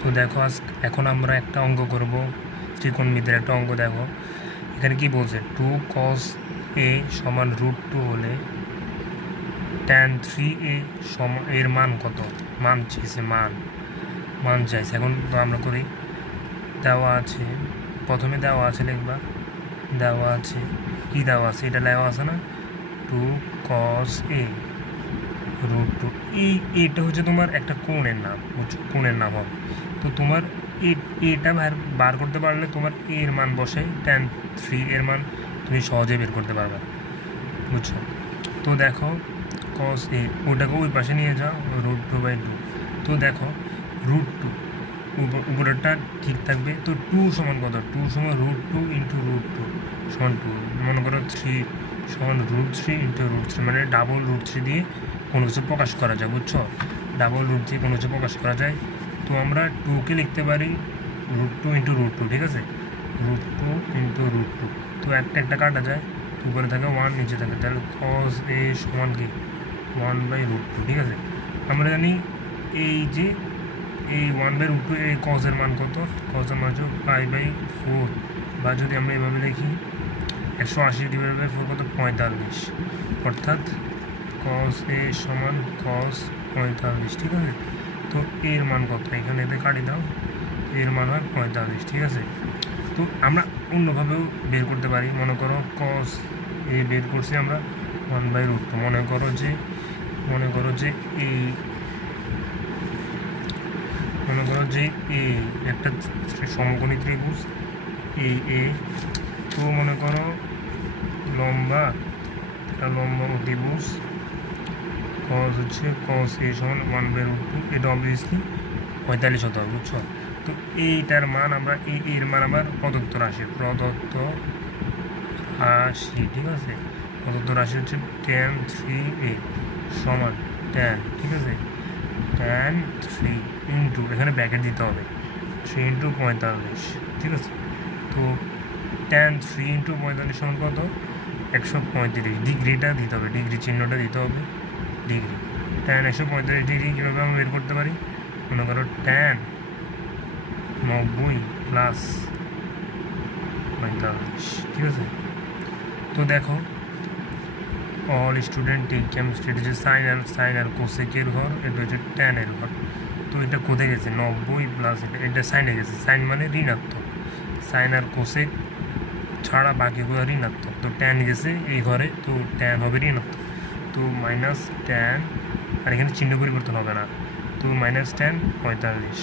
তো দেখো এখন আমরা একটা অঙ্ক করব, ত্রিকোণমিতির একটা অঙ্ক। দেখো এখানে কি বলছে, 2 cos a সমান √2 হলে tan 3a সমান এর মান কত? মান চাইছে, মান চাইছে। এখন তো আমরা করি, দেওয়া আছে, প্রথমে দেওয়া আছে লিখবা, দেওয়া আছে কি দেওয়া আছে, এটা দেওয়া আছে না, 2 cos a √2। এটা হচ্ছে তোমার একটা কোণের নাম, বুঝছো, কোণের নাম হবে। তো তোমার এটা বার করতে পারলে তোমার এর মান বসে tan 3 এর মান তুমি সহজে বের করতে পারবে, বুঝছো। তো দেখো cos a ওটাকে ওই পাশে নিয়ে যাও, √2/2। তো দেখো √2 উপরেরটা ঠিক থাকবে। তো 2 সমান কত? 2 সমান √2 × √2 সমান 2। মনে করো 3 সমান √3 × √3, মানে ডাবল √3 দিয়ে কোনো কিছু প্রকাশ করা যায়, বুঝছো। ডাবল √ দিয়ে কোনো কিছু প্রকাশ করা যায়। তো আমরা 2কে লিখতে পারি √2 × √2, ঠিক আছে, √2 × √2। তো একটা কাটা যায়, উপরে থাকে 1, নিচে থাকে, তাহলে cos a সমান কি 1/√2, ঠিক আছে। আমরা জানি এই যে এই 1/√2 এই cos-এর মান কত? cos-এর মান হচ্ছে π/4, বা যদি আমরা এভাবে লিখি 180/4 কত? 45, অর্থাৎ cos a সমান cos 45, ঠিক আছে। তো এর মান কত? এখানে এতে কাটি দাও, এর মান হয় 45, ঠিক আছে। তো আমরা অন্যভাবেও বের করতে পারি। মনে করো cos a বের করছি আমরা 1/√2। মনে করো যে এই একটা সমকোণী ত্রিভুজ এই এ। তো মনে করো লম্বা অতিভুজ cos a সমান 1/√2, এটা অবভিয়াসলি 45 হতে হবে, বুঝছো। তো এইটার মান আমরা এর মান আবার প্রদত্ত রাশি, ঠিক আছে। প্রদত্ত রাশি হচ্ছে tan 3a সমান tan, ঠিক আছে, tan 3 ইন্টু, এখানে ব্র্যাকেট দিতে হবে, 3 × 45, ঠিক আছে। তো tan 3 × 45 সমান কত? 135। ডিগ্রিটা দিতে হবে, ডিগ্রি চিহ্নটা দিতে হবে, ডিগ্রি। tan 135 ডিগ্রি কীভাবে আমরা বের করতে পারি? মনে করো tan 90 + 45, ঠিক আছে। তো দেখো অল স্টুডেন্ট টেক কেমিস্ট্রি, এটা হচ্ছে সাইন আর কোসেকের ঘর, এটা হচ্ছে ট্যানের ঘর। তো এটা কোথায় গেছে? 90 + এটা সাইনে গেছে, সাইন মানে ঋণাত্মক, সাইন আর কোসেক ছাড়া বাকিগুলো ঋণাত্মক। তো ট্যান গেছে এই ঘরে, তো ট্যান হবে ঋণাত্মক। তো -tan, আর এখানে চিহ্ন পরিবর্তন হবে না, তো -tan 45।